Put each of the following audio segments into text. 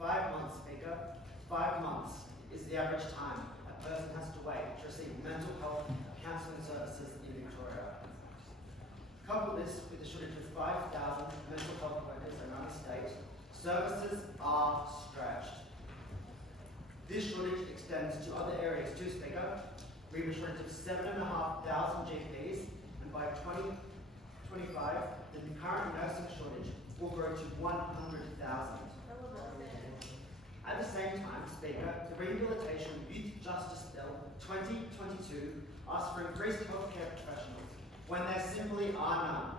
5 months, Speaker. 5 months is the average time a person has to wait to receive mental health counselling services in Victoria. Couple this with a shortage of 5,000 mental health workers around the state, services are stretched. This shortage extends to other areas too, Speaker. We have a shortage of 7,500 GPs, and by 2025, the current nursing shortage will grow to 100,000. At the same time, Speaker, the Rehabilitation Youth Justice Bill 2022 asks for increased healthcare professionals when there simply are none.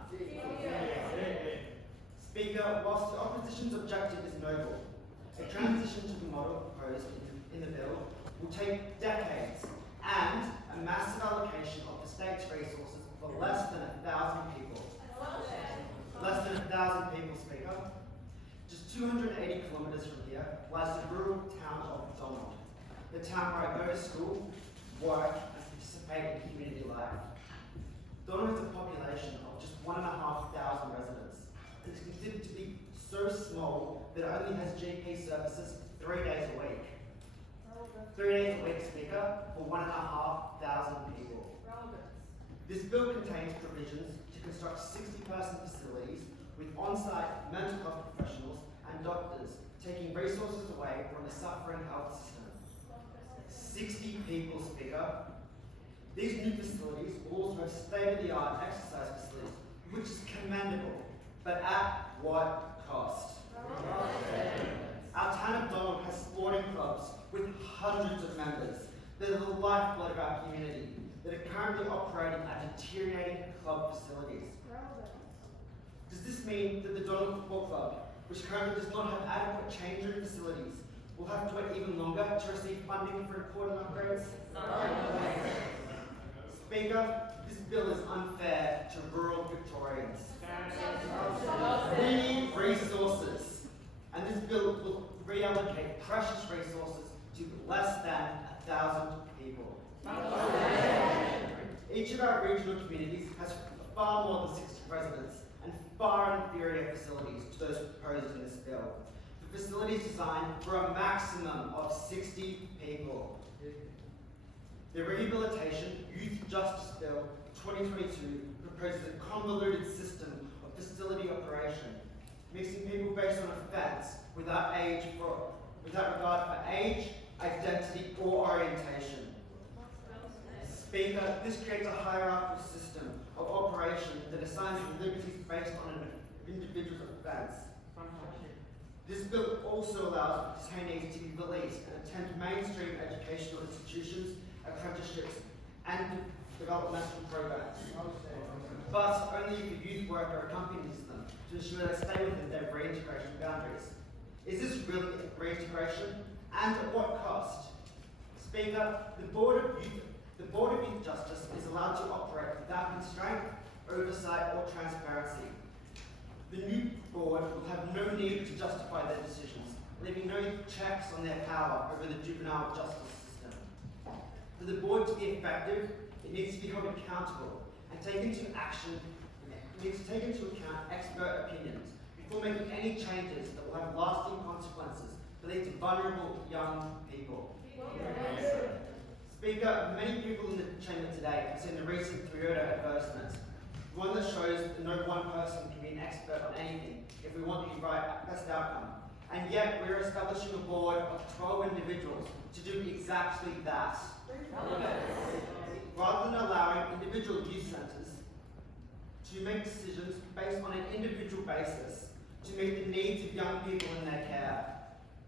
Speaker, whilst the opposition's objective is noble, a transition to the model proposed in the bill will take decades and a massive allocation of the state's resources for less than 1,000 people. Less than 1,000 people, Speaker. Just 280 kilometres from here lies the rural town of Donald, the town where I go to school, work and participate in community life. Donald has a population of just 1,500 residents. It is considered to be so small that it only has GP services 3 days a week. 3 days a week, Speaker, for 1,500 people. This bill contains provisions to construct 60-person facilities with on-site mental health professionals and doctors, taking resources away from the suffering health system. 60 people, Speaker. These new facilities will also have state-of-the-art exercise facilities, which is commendable, but at what cost? Our town of Donald has sporting clubs with hundreds of members that are the lifeblood of our community, that are currently operating at deteriorating club facilities. Does this mean that the Donald Football Club, which currently does not have adequate change room facilities, will have to wait even longer to receive funding for important upgrades? Speaker, this bill is unfair to rural Victorians. We need resources, and this bill will reallocate precious resources to less than 1,000 people. Each of our regional communities has far more than 60 residents and far inferior facilities to those proposed in this bill. The facilities designed for a maximum of 60 people. The Rehabilitation Youth Justice Bill 2022 proposes a convoluted system of facility operation, mixing people based on offence without regard for age, identity or orientation. Speaker, this creates a hierarchical system of operation that assigns liberties based on an individual's offence. This bill also allows detainees to be released and attend mainstream educational institutions, apprenticeships and developmental programs. But only if a youth worker accompanies them to ensure they stay within their reintegration boundaries. Is this really reintegration? And at what cost? Speaker, the Board of Youth Justice is allowed to operate without constraint, oversight or transparency. The new board will have no need to justify their decisions, leaving no checks on their power over the juvenile justice system. For the board to be effective, it needs to be held accountable and take into account expert opinions before making any changes that will have lasting consequences for these vulnerable young people. Speaker, many people in the chamber today have seen the recent Toyota advertisement, one that shows that no one person can be an expert on anything if we want the right best outcome. And yet we're establishing a board of 12 individuals to do exactly that. Rather than allowing individual youth centres to make decisions based on an individual basis to meet the needs of young people in their care,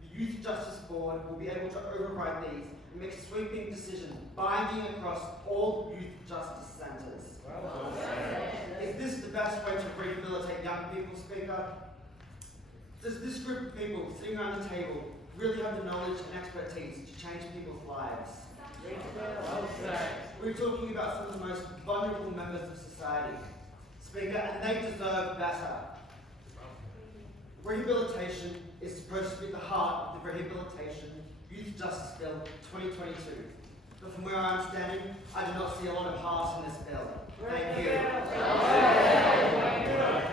the Youth Justice Board will be able to override these and make sweeping decisions binding across all youth justice centres. Is this the best way to rehabilitate young people, Speaker? Does this group of people sitting around the table really have the knowledge and expertise to change people's lives? We're talking about some of the most vulnerable members of society, Speaker, and they deserve better. Rehabilitation is supposed to be at the heart of the Rehabilitation Youth Justice Bill 2022. But from where I'm standing, I do not see a lot of heart in this bill. Thank you.